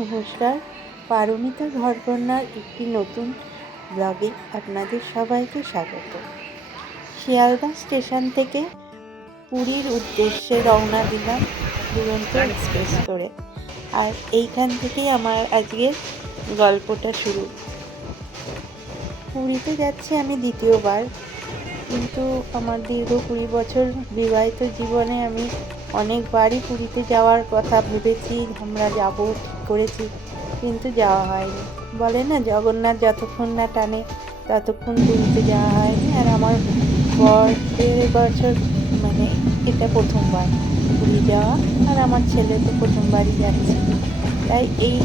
নমস্কার, পারমিতা ঘরকন্যার একটি নতুন ব্লগে আপনাদের সবাইকে স্বাগত। শিয়ালদা স্টেশন থেকে পুরীর উদ্দেশ্যে রওনা দিলাম দুরন্ত এক্সপ্রেস করে। আর এইখান থেকেই আমার আজকের গল্পটা শুরু। পুরীতে যাচ্ছি আমি দ্বিতীয়বার, কিন্তু আমার দীর্ঘ 20 বছর বিবাহিত জীবনে আমি অনেকবারই পুরীতে যাওয়ার কথা ভেবেছি, আমরা যাব ঠিক করেছি, কিন্তু যাওয়া হয়নি। বলে না, জগন্নাথ যতক্ষণ না টানে ততক্ষণ পুরীতে যাওয়া হয়নি। আর আমার বছর মানে এটা প্রথমবার পুরী যাওয়া, আর আমার ছেলে তো প্রথমবারই যাচ্ছে। তাই এই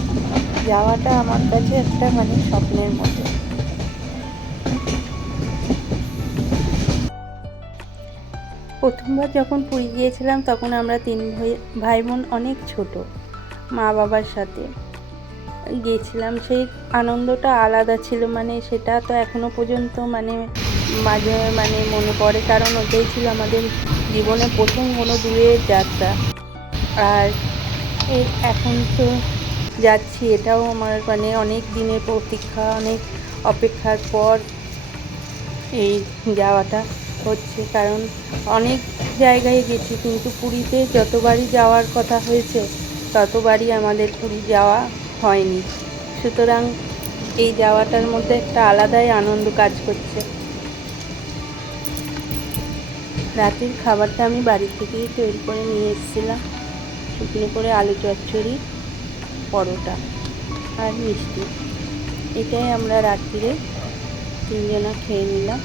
যাওয়াটা আমার কাছে একটা স্বপ্নের মতো। প্রথমবার যখন পুরী গিয়েছিলাম তখন আমরা 3 ভাই বোন অনেক ছোট, মা বাবার সাথে গিয়েছিলাম। সেই আনন্দটা আলাদা ছিল, সেটা তো এখনো পর্যন্ত মাঝে মনে পড়ে, কারণ ওটাই ছিল আমাদের জীবনে প্রথম কোনো দূরের যাত্রা। আর এখন তো যাচ্ছি, এটাও আমার অনেক দিনের প্রতীক্ষা, অনেক অপেক্ষার পর এই যাওয়াটা হচ্ছে। কারণ অনেক জায়গায় গেছি, কিন্তু পুরীতে যতবারই যাওয়ার কথা হয়েছে ততবারই আমাদের পুরী যাওয়া হয়নি। সুতরাং এই যাওয়াটার মধ্যে একটা আলাদাই আনন্দ কাজ করছে। রাতের খাবারটা আমি বাড়ি থেকেই তৈরি করে নিয়ে এসেছিলাম, শুকনো করে আলু চচ্চড়ি, পরোটা আর মিষ্টি। এটাই আমরা রাত্রিরে 3 জনা খেয়ে নিলাম।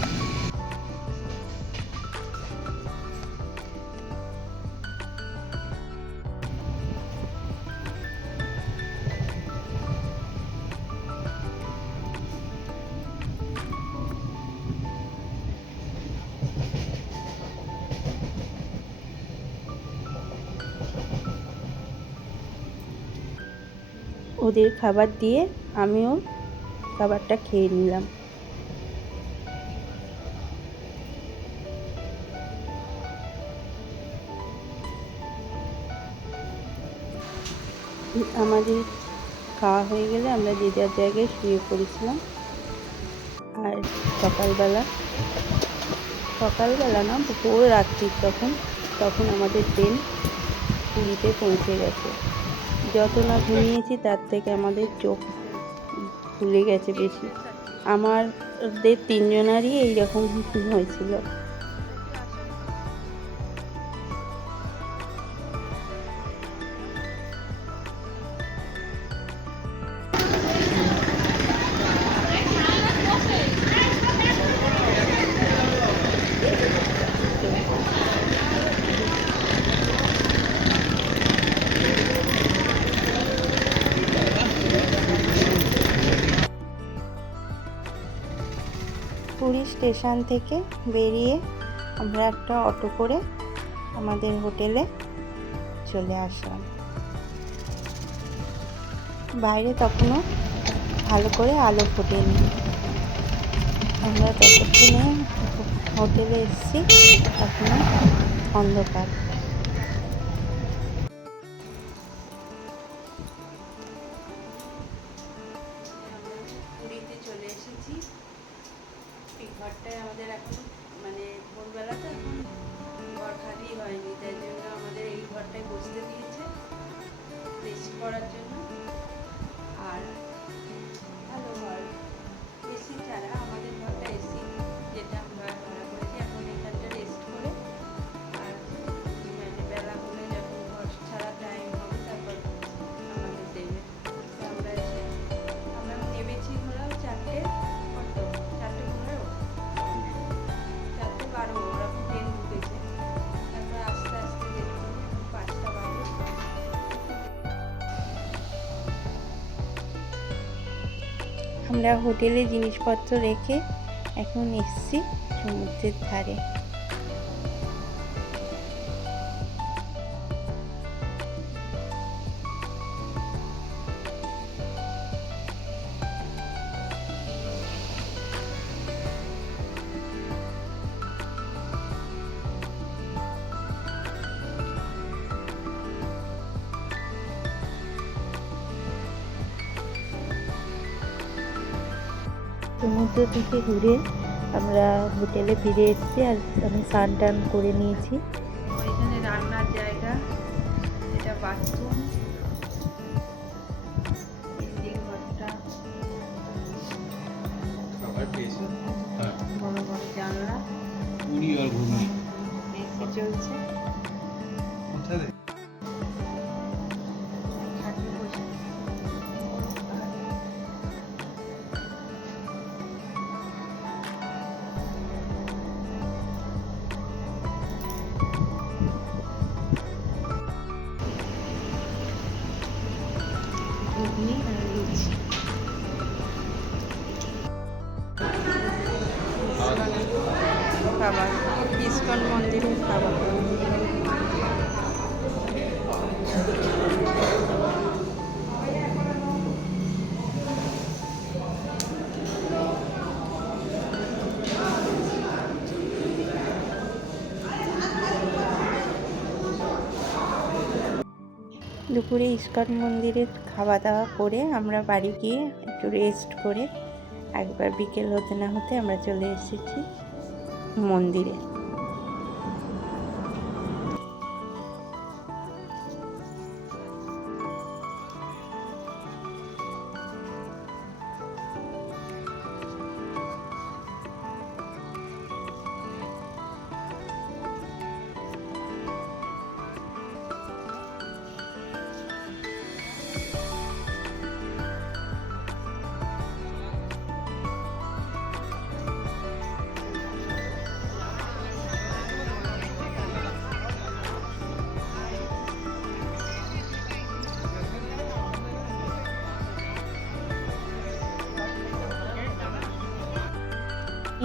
ওদের খাবার দিয়ে আমিও খাবারটা খেয়ে নিলাম। আমাদের খাওয়া হয়ে গেলে আমরা যে যার জায়গায় শুয়ে পড়েছিলাম। আর সকালবেলা না, ভোর রাত্রির তখন আমাদের ট্রেন পুরীতে পৌঁছে গেছে। যত না ঘুমিয়েছি তার থেকে আমাদের চোখ ফুলে গেছে বেশি। আমাদের 3 জনারই এইরকম হয়েছিল। পুরী স্টেশন থেকে বেরিয়ে আমরা একটা অটো করে আমাদের হোটেলে চলে আসলাম। বাইরে তখনও ভালো করে আলো ফোটেনি। আমরা ততক্ষণে হোটেলে এসেছি, এখনো অন্ধকার। পুরীতে চলে এসেছি। এই ঘরটায় আমাদের এখন ভোরবেলা তো, এখন ঘর খালি হয়নি, তাই জন্য আমাদের এই ঘরটায় বসতে দিয়েছে রেস্ট করার জন্য। আর ভালো ঘর, এসি ছাড়া আমাদের ঘরটা এসি, যেটা আমরা ভাড়া করেছি। এখন এখানটা রেস্ট করে আর বেলা হলে যখন ঘর ছাড়া টাইম হবে তারপর আমাদের দেবে। আমরা নেমেছি ধরো 4:15, 4:12 ওরকম ট্রেন ঢুকেছে। তারপর আস্তে আস্তে যেতে হবে, এখন 5টা বাজে। আমরা হোটেলে জিনিসপত্র রেখে এখন এসেছি সমুদ্রের ধারে। সমুদ্র থেকে ঘুরে আমরা হোটেলে ফিরে এসেছি, আর আমি স্নান টান করে নিয়েছি। ওইখানে রান্নার জায়গা, এটা বাথরুম, ঘরটা বড় বড় জানলা, এসি চলছে। খাটে বসে ঘুগনি আর লুচি। খাবার, ইস্কন মন্দিরের খাবার। দুপুরে ইস্কন মন্দিরে খাওয়া দাওয়া করে আমরা বাড়ি গিয়ে একটু রেস্ট করে একবার বিকেল হতে না হতে আমরা চলে এসেছি মন্দিরে।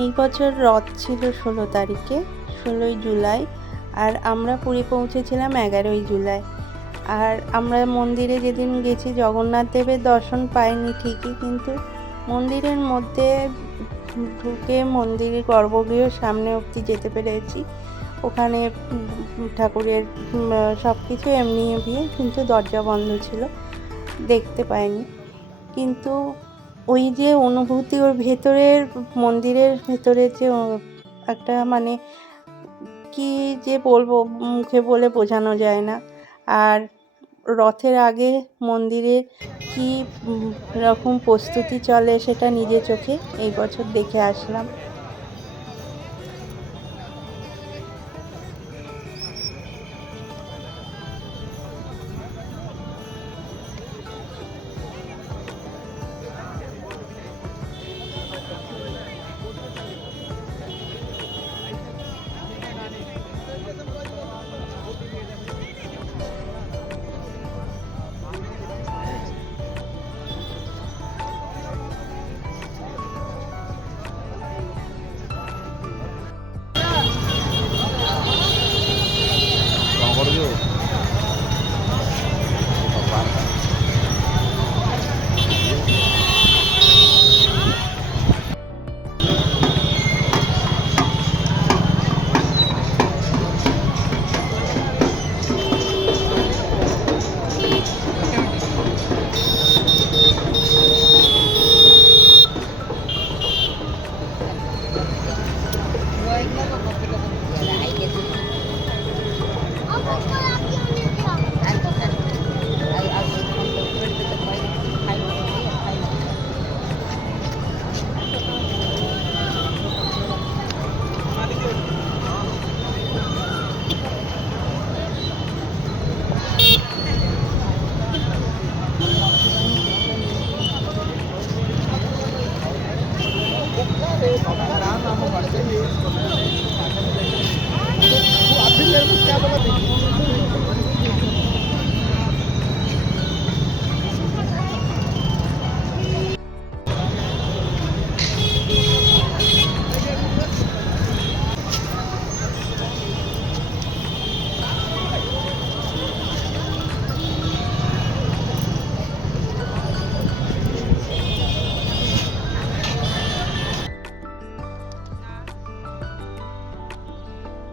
এই বছর রথ ছিল 16 তারিখে, 16ই জুলাই, আর আমরা পুরী পৌঁছেছিলাম 11ই জুলাই। আর আমরা মন্দিরে যেদিন গেছি জগন্নাথ দেবের দর্শন পাইনি ঠিকই, কিন্তু মন্দিরের মধ্যে ঢুকে মন্দিরের গর্ভগৃহের সামনে অবধি যেতে পেরেছি। ওখানে ঠাকুরের সব কিছু এমনি এমনি, কিন্তু দরজা বন্ধ ছিল, দেখতে পাইনি। কিন্তু ওই যে অনুভূতি, ওর ভেতরের মন্দিরের ভেতরে যে একটা মানে কি যে বলবো, মুখে বলে বোঝানো যায় না। আর রথের আগে মন্দিরে কি রকম প্রস্তুতি চলে সেটা নিজে চোখে এই বছর দেখে আসলাম।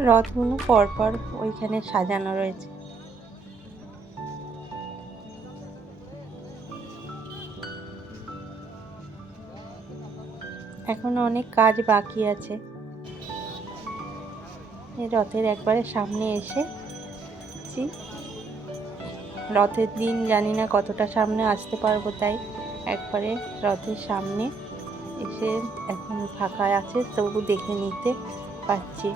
রথগুলো পরপর ওইখানে সাজানো রয়েছে। এখনো অনেক কাজ বাকি আছে। এই রথের একবারে সামনে এসেছি। রথের দিন জানি না কতটা সামনে আসতে পারবো, তাই একবারে রথের সামনে এসে এখন ফাঁকা আছে তবু দেখে নিতে পাচ্ছি।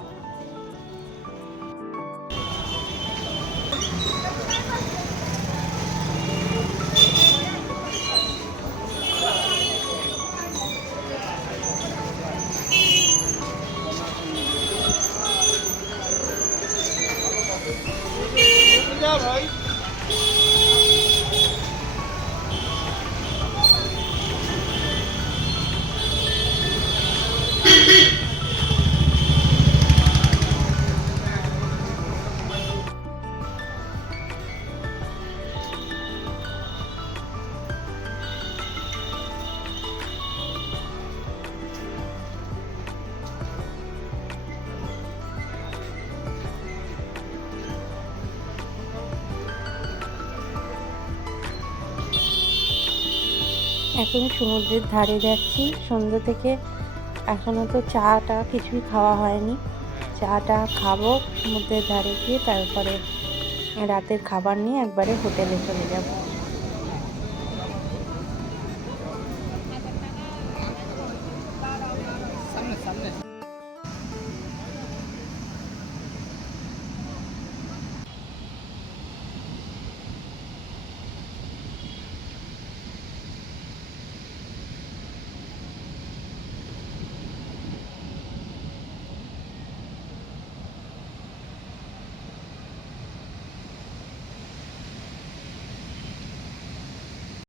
এখন সমুদ্রের ধারে যাচ্ছি। সন্ধ্যে থেকে এখনো তো চাটা কিছুই খাওয়া হয়নি। চাটা খাবো সমুদ্রের ধারে গিয়ে, তারপরে রাতের খাবার নিয়ে একবারে হোটেলে চলে যাব।